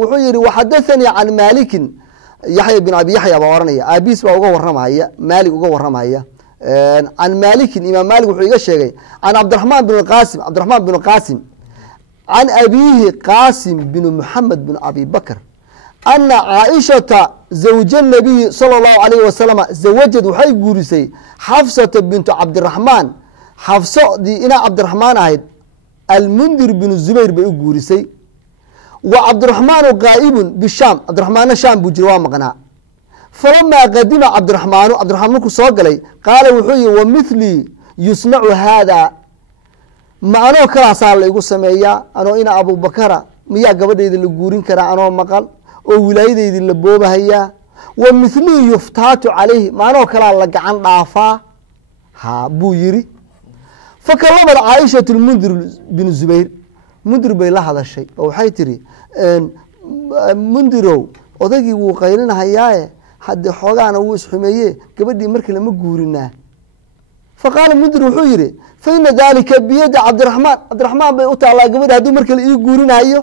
wuxuu yihi waxadathanii can malikin yaxya bin abi yaxya baa oranaya aabiis baa uga waramaya maalik uga waramaya can malikin imaam malik wuxuu iga sheegay can cabdiraxmaan bin qaasim can abiihi qaasim bin muxamed bin abi bakr ana caaishata zawja nabiyi sala allahu alayhi wasalama zawajad waxay guurisay xafsata bintu cabdiraxmaan xafsadii inaa cabdiraxmaan ahayd almundir binu zubayr bay u guurisay wa cabdiraxmaanu qaa'ibun bishaam cabdiraxmaanna shaam buu jira waa maqnaa falamaa qadima cabdiraxmaan markuu soo galay qaala wuxuu yihi wa mithlii yusnacu haada ma anoo kalaasaa la igu sameeyaa anoo ina abubakara miyaa gabadhayda la guurin karaa anoo maqan oo wilaayadaydi la boobahayaa wa mithlii yuftaatu calayhi ma anoo kalaa la gacan dhaafaa ha buu yiri fakalamad caaishatu lmundir binu zubayr mundir bay la hadashay oo waxay tiri mundirow odaygii wuu qaylinahayaaye haddee xoogaana wuu isxumeeye gabadhii markale ma guurinaa faqaala mundir wuxuu yihi fa ina dalika biyadi cabdiraxmaan bay u taallaa gabadhi hadduu markale ii guurinayo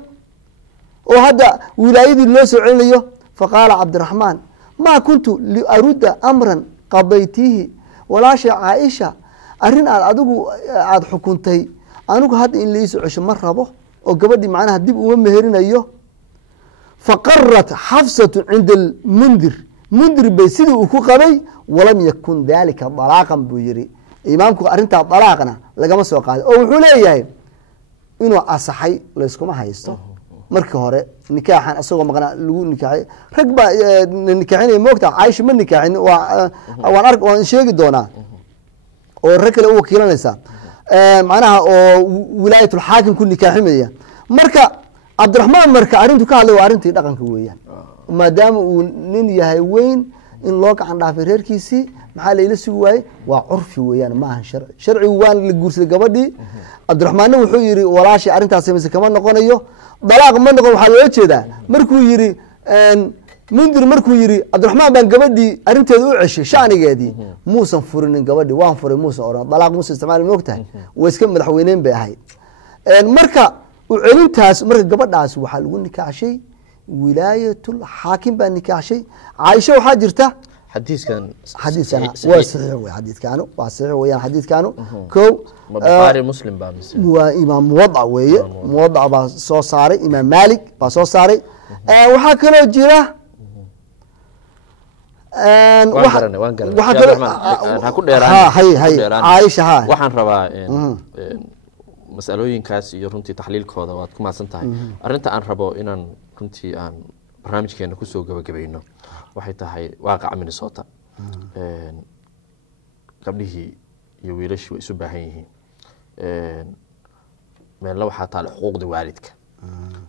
oo hadda wilaayadii loo soo celinayo faqaala cabdiraxmaan maa kuntu liarudda amran qadaytiihi walaasha caaisha arrin adigu aada xukuntay anigu hadda in laiisoo cesho ma rabo oo gabadhii macnaha dib uma meherinayo faqarat xafsatu cinda mundir bay sidii uu ku qabay walam yakun dalika dalaaqan buu yihi imaamku arrintaa dalaaqna lagama soo qaaday oo wuxuu leeyahay inuu asaxay layskuma haysto markii hore nikaaxan isagoo maqnaa lagu nikaaxay rag baa nikaaxinaya moogta caaisha ma nikaaxin waan sheegi doonaa oo rag kale u wakiilanaysa macnaha oo wilaayatulxaakim ku nikaaximaya marka cabdiraxmaan marka arrintu ka hadlay waa arrintii dhaqanka weeyaan maadaama uu nin yahay weyn in loo gacan dhaafay reerkiisii maxaa layla sugi waayey waa curfi weeyaan maaha sharci sharcigu waan la guursaday gabadhii cabdiraxmaanna wuxuu yihi walaashii arrintaas samayse kama noqonayo dalaaq ma noqon waxaa loola jeedaa markuu yihi mundir markuu yihi cabdiraxmaan baan gabadhii arrinteeda u ceshay shanigeedii muusan furinin gabadhii waan furay muusan oran dalaaq muusan isticmaali moogtahay way iska madaxweyneyn bay ahayd marka ucelintaas marka gabadhaas waxaa lagu nikaaxshay wilaayatul xaakim baa nikaaxshay caaisha waxaa jirta xadiiskan waa saxiix wey xadiidkaanu waa saxiix weeyaan xadiidkaanu ko bukhari muslim baa mise waa imaam muwadac weeye muwadac baa soo saaray imaam malik baa soo saaray waxaa kaloo jira caaisha ha waxaan rabaa masalooyinkaas iyo runtii taxliilkooda waad ku mahadsan tahay arrinta aan rabo inaan runtii aan barnaamijkeena kusoo gabagabayno waxay tahay waaqaca minnesota gabdhihii iyo wiilashii way isu baahan yihiin meelna waxaa taala xuquuqda waalidka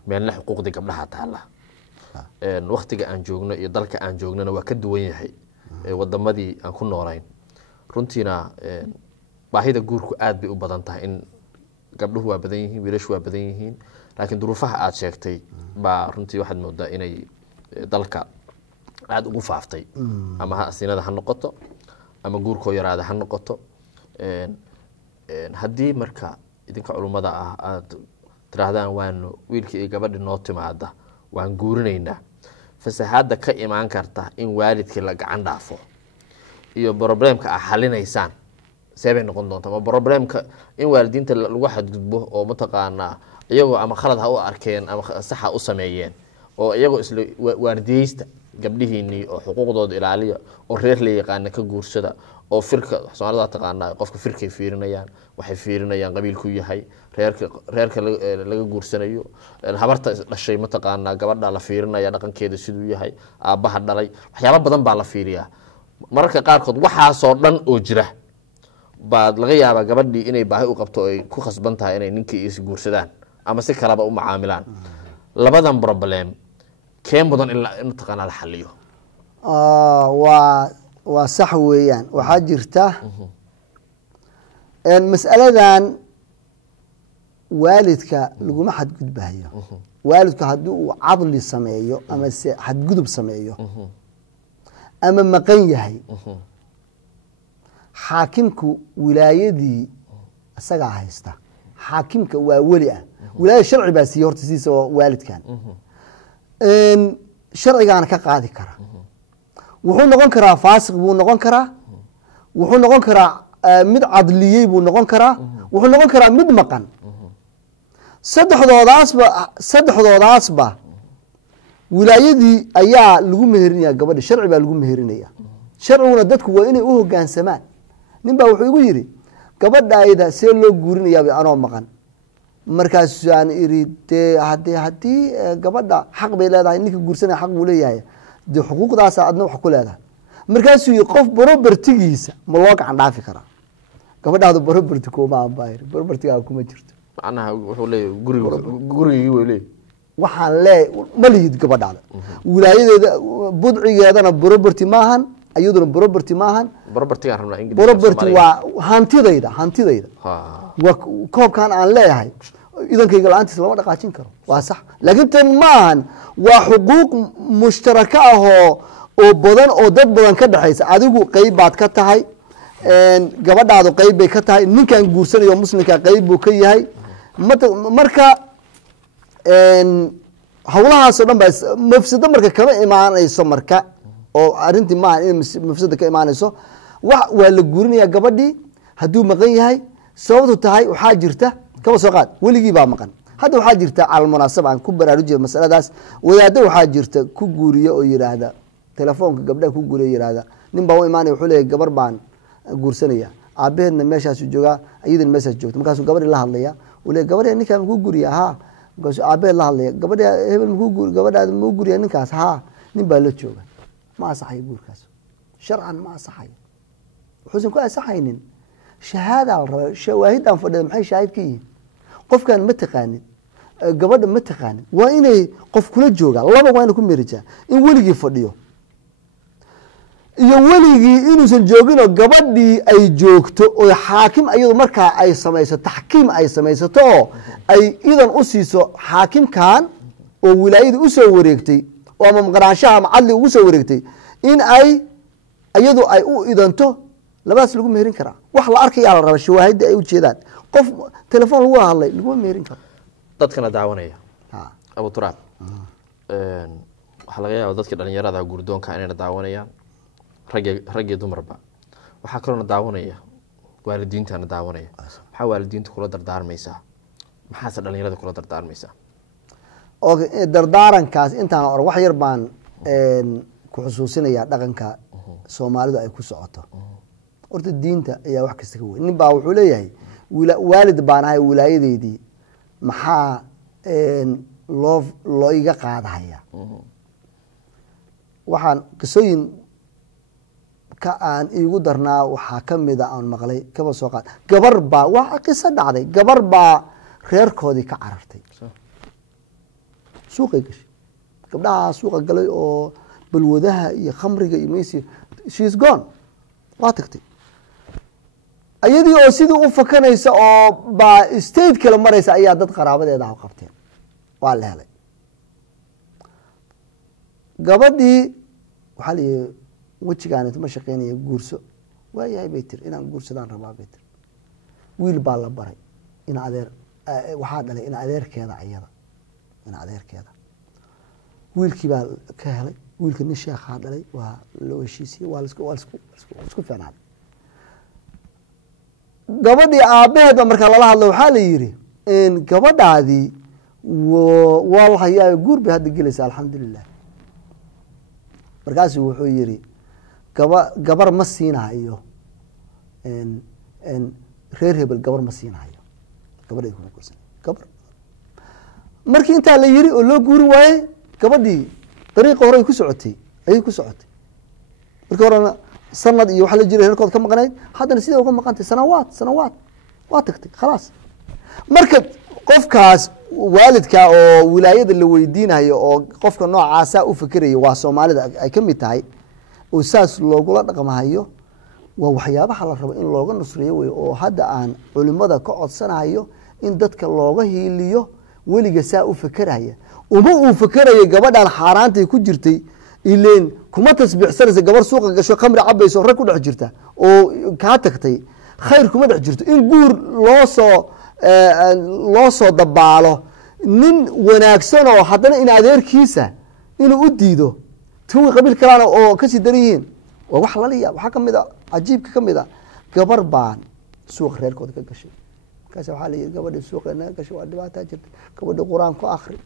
meelna xuquuqda gabdhaha taala waktiga aan joogno iyo dalka aan joognona waa ka duwan yahay wadamadii aan ku noolayn runtiina baahida guurku aad bay u badan tahay in gabdhuhu waa badan yihiin wiilashu waa badan yihiin laakiin duruufaha aad sheegtay baa runtii waxaad moodaa inay dalka aada ugu faaftay ama asinada ha noqoto ama guurkoo yaraada ha noqoto haddii marka idinka culummada ah aada tiraahdaan waanu wiilkii iyo gabadhi noo timaada waan guurinaynaa fasahaadda ka imaan karta in waalidkii la gacan dhaafo iyo problemka ah xalinaysaan seebay noqon doontaa ma problemka in waalidiinta lagu xadgudbo oo mataqaanaa iyagoo ama khalad ha u arkeen ama saxa u sameeyeen oo iyagoo isla waardiyeysta gabdhihiinii oo xuquuqdooda ilaaliya oo reer la yaqaana ka guursada oo firka Soomaalida taqaanaa qofka firkay fiirinayaan waxay fiirinayaan qabiilku yahay reerka laga guursanayo habarta dhashay mataqaanaa gabadha la fiirinaya dhaqankeeda siduu yahay aabaha dhalay waxyaabo badan baa la fiiriyaa mararka qaarkood waxaasoo dhan oo jira baad laga yaabaa gabadhii inay baahi u qabto ay ku khasban tahay inay ninkii is guursadaan ama si kaleba u macaamilaan labadan problem kee mudan in taqaanaa la xaliyo waa sax weeyaan waxaa jirta mas'aladan waalidka laguma xadgudbayo waalidku haddii uu cadli sameeyo ama se xadgudub sameeyo ama maqan yahay xaakimku wilaayadii isagaa haysta xaakimka waa weli ah wilaayada sharci baa siiye horta sidiisa waalidkan sharcigaana ka qaadi kara wuxuu noqon karaa faasiq buu noqon karaa wuxuu noqon karaa mid cadliyey buu noqon karaa wuxuu noqon karaa mid maqan saddexdoodaasba wilaayadii ayaa lagu meherinaya gabadha sharci baa lagu meherinaya sharciguna dadku waa inay u hogaansamaan nin baa wuxuu igu yidhi gabadhayda see loo guurinayaaba anoo maqan markaasaan iri dee haddii gabadha xaq bay leedahay ninka guursanaya xaq buu leeyahay dee xuquuqdaasa adna wax ku leedahay markaasuu yii qof barobertigiisa ma loo gacan dhaafi karaa gabadhaadu baroberti kuma ambaayir barobertigaa kuma jirto macnaha wuxuu leeyahay gurigii way leeyahay waxaan ma lihid gabadhaada wilaayadeeda budcigeedana baroberti maahan iyaduna baroberti maahan baroberti waa hantidayda waa koobkan aan leeyahay idankayga la-aantiis lama dhaqaajin karo waa sax laakiin tan ma ahan waa xuquuq mushtaraka ah oo badan oo dad badan ka dhexaysa adigu qeyb baad ka tahay gabadhaadu qeyb bay ka tahay ninkan guursanayo muslimka qeyb buu ka yahay marka hawlahaasoo dhan baa mafsado marka kama imaanayso marka oo arintii maaha in mafsada ka imaanayso waa la guurinaya gabadhii hadduu maqan yahay sababtu tahay waxaa jirta kaba soo qaad weligii baa maqan hadda waxaa jirta calmunaasaba aan ku baraarujiya masaladaas wadaado waxaa jirta ku guuriya oo yidhaahda telefoonka gabdhaha ku guuriya yidhaahda nin baa u imaanaya wuxuu leeyahy gabar baan guursanaya aabaheedna meeshaasu joogaa iyadana meeshaas joogta markaasuu gabadhii la hadlaya uu leeyahy gabadhee ninkaa makuu guriya haa markaasuu aabaheed la hadlaya gabadhe hebel gabadhaada makuu guriya ninkaas haa nin baa la jooga ma asaxayo guurkaas sharcan ma asaxayo wuxuusan ku asaxaynin shahaadaa la rabaa shawaahidan fadhida maxay shaahid ka yihiin qofkan ma taqaanin gabadha ma taqaanin waa inay qof kula joogaa laba waa ina ku merijaa in weligii fadhiyo iyo weligii inuusan jooginoo gabadhii ay joogto oo xaakim iyadu markaa ay samaysato taxkiim ay samaysato oo ay idan u siiso xaakimkan oo wilaayadii usoo wareegtay oo ama maqnaanshaha ama cadli ugu soo wareegtay in ay iyadu ay u idanto labadaas lagu meherin karaa wax la arkayaa la raba shawaahida ay ujeedaan qof telefoon lagu hadlay laguma meherin karo dadkana daawanaya abu turaab waxaa laga yaaba dadka dhalinyarada gurdoonka inayna daawanayaan rag iyo dumarba waxaa kaloona daawanaya waalidiintana daawanaya maxaa waalidiinta kula dardaarmaysaa maxaase dhalinyarada kula dardaarmaysaa dardaarankaas intaan or wax yar baan ku xusuusinayaa dhaqanka soomaalidu ay ku socoto horta diinta ayaa wax kasta ka weyn nin baa wuxuu leeyahay waalid baan ahay wilaayadeydii maxaa loo iga qaadahaya waxaan qisooyin ka aan iigu darnaa waxaa kamida aan maqlay kaba soo qaad gabar baa waa qiso dhacday gabar baa reerkoodii ka carartay suuqay gashay gabdhaha suuqa galay oo balwadaha iyo khamriga iyo maysi she's gone waa tagtay iyadii oo sidii u fakanaysa oo baa state kale maraysa ayaa dad qaraabadeeda ah qabteen waa la helay gabadhii waxaa la yihi wejigaanit ma shaqeynaya guurso waayahay bay tiri inaan guursadaan rabaa bay tiri wiil baa la baray in adeer waxaa dhalay in adeerkeeda iyada in adeerkeeda wiilkii baa ka helay wiilka nin sheekhaa dhalay waa loo heshiisiyey waa isku fiicnaaday gabadhii aabaheedba markaa lala hadlo waxaa la yihi gabadhaadii waa la hayaa guur bay hadda gelaysa alxamdulilah markaasuu wuxuu yihi gabar ma siinahayo reer hebel gabar ma siinahayo gabadhay kuma guursan gabar markii intaa la yiri oo loo guuri waaye gabadhii dariiqa hore ay ku socotay ayay ku socotay markii horena sanad iyo waxa la jiray reerkood ka maqnayd haddana sidee uga maqantay sanawaad waa tagtay khalaas marka qofkaas waalidka oo wilaayada la weydiinayo oo qofka noocaasa u fikiraya waa soomaalida ay ka mid tahay oo saas loogula dhaqmahayo waa waxyaabaha la rabo in looga nusreeyo wey oo hadda aan culimada ka codsanayo in dadka looga hiiliyo weliga saa u fikeraya uma uu fikerayo gabadhan xaaraantay ku jirtay ileen kuma tasbiixsanaysa gabar suuqa gasho khamri cabayso rag ku dhex jirta oo kaa tagtay khayr kuma dhex jirto in guur loo soo dabaalo nin wanaagsan oo haddana in adeerkiisa inuu u diido tuwi qabiil kalana oo kasii daran yihiin waa wax lala yaab waxaa kamid a cajiibka ka mid a gabar baan suuqa reerkooda ka gashay markaasa waxaa la yidhi gabadhii suuqa naga gashay waa dhibaataa jirta gabadhii qur-aan ku akri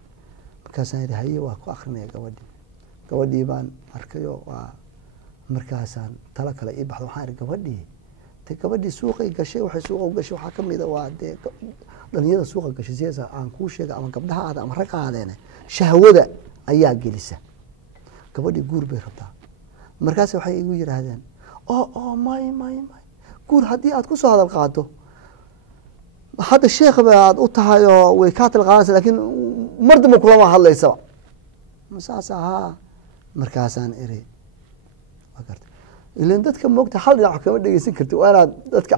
markaasaan yidhi haye waa ku akrinaya gabadhii baan arkayo waa markaasaan talo kale ii baxda waxaan idhi gabadhii suuqay gashay waxay suuqa u gashay waxaa kamid a waa dee dhalinyada suuqa gashay sidaas aan kuu sheega ama gabdhaha aada ama rag aadeene shahwada ayaa gelisa gabadhii guur bay rabtaa markaas waxay igu yidhaahdeen may guur haddii aad kusoo hadal qaado hadda sheekh baad u tahay oo way kaa talqaanaysa lakin mar damba kulama hadlaysaba saas ahaa markaasaan iri magarta ilan dadka moogta hal dhinac kama dhegeysan karti waa inaad dadka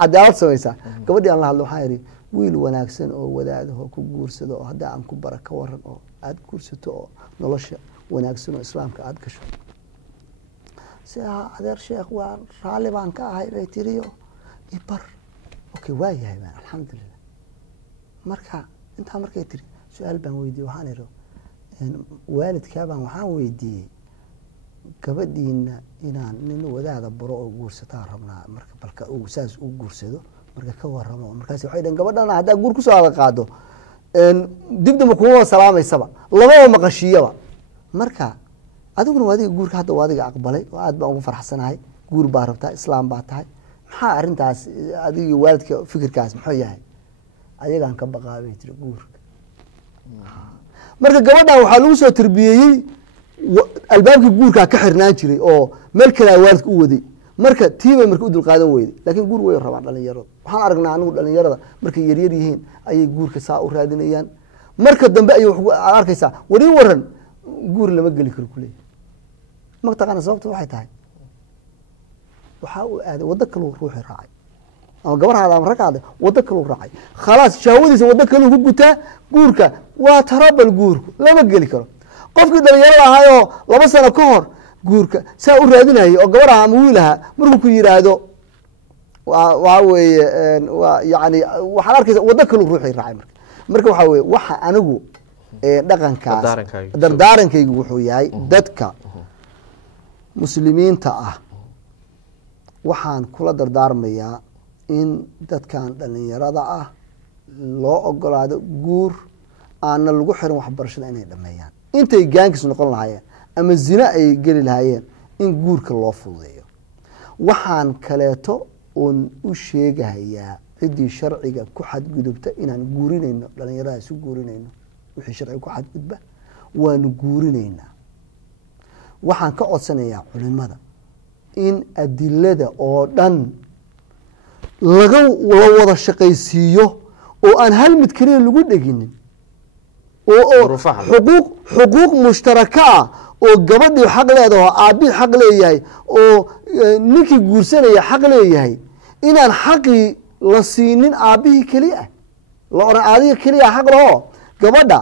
cadaalad samaysaa gabadhii aan la hadlo waxaan idhi wiil wanaagsan oo wadaadaho ku guursado oo hadda aan ku bara ka waran oo aada guursato oo nolosha wanaagsan oo islaamka aada gasho si adeer sheekh waa raalli baan ka ahay bay tiriyo ibar okay waa yahay baan alxamdulilah marka intaa markay tiri su-aal baan weydiiyey waxaan idhi waalidkaabaan waxaan weydiiyey gabadhiina inaan nin wadaada baro oo guursataa rabnaa marka balka saas u guursado marka ka waramo markaas waxay dhaheen gabadhana haddaa guur kusoo hada qaado dibdamba kuma salaamaysaba lababa maqashiiyaba marka adiguna waa adiga guurka hadda waa adiga aqbalay oo aad baan ugu farxsanahay guur baa rabtaa islaam baa tahay maxaa arrintaas adiga waalidka fikirkaas muxuu yahay ayagaan ka baqaabay tiri guurka marka gabadhan waxaa lagu soo tarbiyeeyey albaabkii guurkaa ka xirnaan jiray oo meel kalea waalidka u waday marka tiibay marka u dulqaadan weyday lakin guur way rabaan dhalinyarada waxaan aragnaa anigu dhalinyarada markay yaryar yihiin ayay guurka saa u raadinayaan marka dambe ay arkaysaa wari waran guur lama geli karo kuleeya mataqaana sababta waxay tahay waxaa uu aaday waddo kaluu ruuxi raacay ama gabarhaada ama raghaada waddo kaluu raacay khalaas shahwadiisa waddo kaluu ku gutaa guurka waa tarabal guurku lama geli karo qofkii dhalinyarada ahaayoo 2 sano ka hor guurka saa u raadinayay oo gabadha ama wiilaha markuu ku yiraahdo waa weeye yani waxaan arkaysa waddo kaluu ruuxi raacay marka waxaa weye waxa anigu dhaqankaas dardaarankaygu wuxuu yahay dadka muslimiinta ah waxaan kula dardaarmayaa in dadkan dhalinyarada ah loo ogolaado guur aana lagu xiran waxbarashada inay dhameeyaan intay gaankiis noqon lahaayeen ama zina ay geli lahaayeen in guurka loo fududeeyo waxaan kaleeto oon u sheegahayaa ciddii sharciga ku xadgudubta inaan guurinayno dhalinyarada isu guurinayno wixii sharciga ku xadgudba waanu guurinaynaa waxaan ka codsanayaa culimada in adilada oo dhan la wada shaqaysiiyo oo aan hal mid kaliya lagu dheginin oo xuquuq mushtaraka ah oo gabadhii xaq leedaho aabihii xaq leeyahay oo ninkii guursanaya xaq leeyahay inaan xaqii la siinin aabihii keliya la oran adiga keliya xaq laho gabadha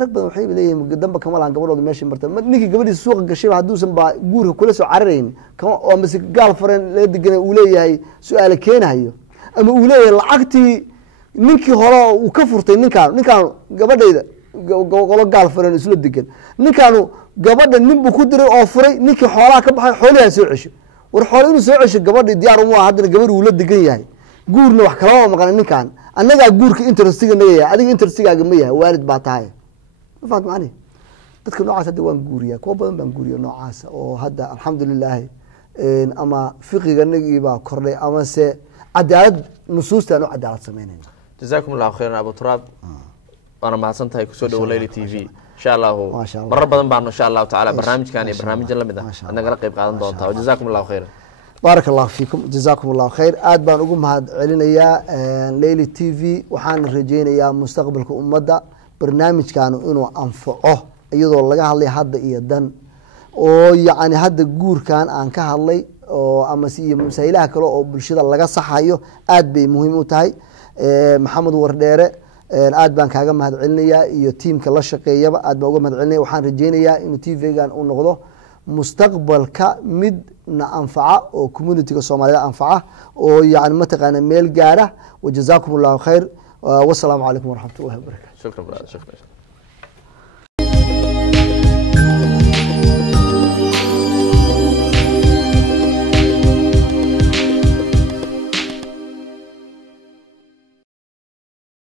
rag badan waxay leeyihiin damba kama lahan gabadhooda meesha marta ninkii gabadhiisa suuqa gashay hadduusan baa guurka kula soo cararayn oo mase gaal fareen laga deganay uu leeyahay su-aale keenahayo ama uu leeyahay lacagtii ninkii hore uu ka furtay ninkaan gabadhayda qolo gaal fareen isla degan ninkaanu gabadha nin buu ku diray oo furay ninkii xoolaha ka baxay xoolihaa soo cesho war xoolo inuu soo cesho gabadhii diyaar uma haddana gabadhi uu la degan yahay guurna wax kalama maqan ninkaan annagaa guurka interestiga naga yahay adiga intersigaaga ma yahay waalid baa tahay mani dadka noocaas hadda waan guuriyaa kuwa badan baan guuriya noocaasa oo hadda alxamdulilaahi ama fiqiga nagiibaa kordhay ama se cadaalad nusuustaan u cadaalad sameynayna jazakum allahu khayran abu turaab waana mahadsan tahay kusoo dhowo leyli t v insha allahu marar badan baanu insha allahu tacaala barnaamijkan iyo barnaamijyan lamid ah ad nagala qayb qaadan doontaa jazakum allahu khayran baarak allahu fiikum jazakum allahu khayr aad baan ugu mahad celinayaa leyli t v waxaan rajeynayaa mustaqbalka ummadda barnaamijkaanu inuu anfaco iyadoo laga hadlay hadda iyo dan oo yacni hadda guurkan aan ka hadlay oo amase iyo masaa'ilaha kale oo bulshada laga saxayo aad bay muhiim u tahay maxamed wardheere aad baan kaaga mahad celinayaa iyo tiimka la shaqeeyaba aad baan uga mahad celinaya waxaan rajeynayaa inuu t v-gan uu noqdo mustaqbalka mid na anfaca oo communitiga soomaalida anfaca oo yani mataqaana meel gaara wajazakum allahu khayr wasalaamu calaykum waraxmat ullahi wabarakatu shukran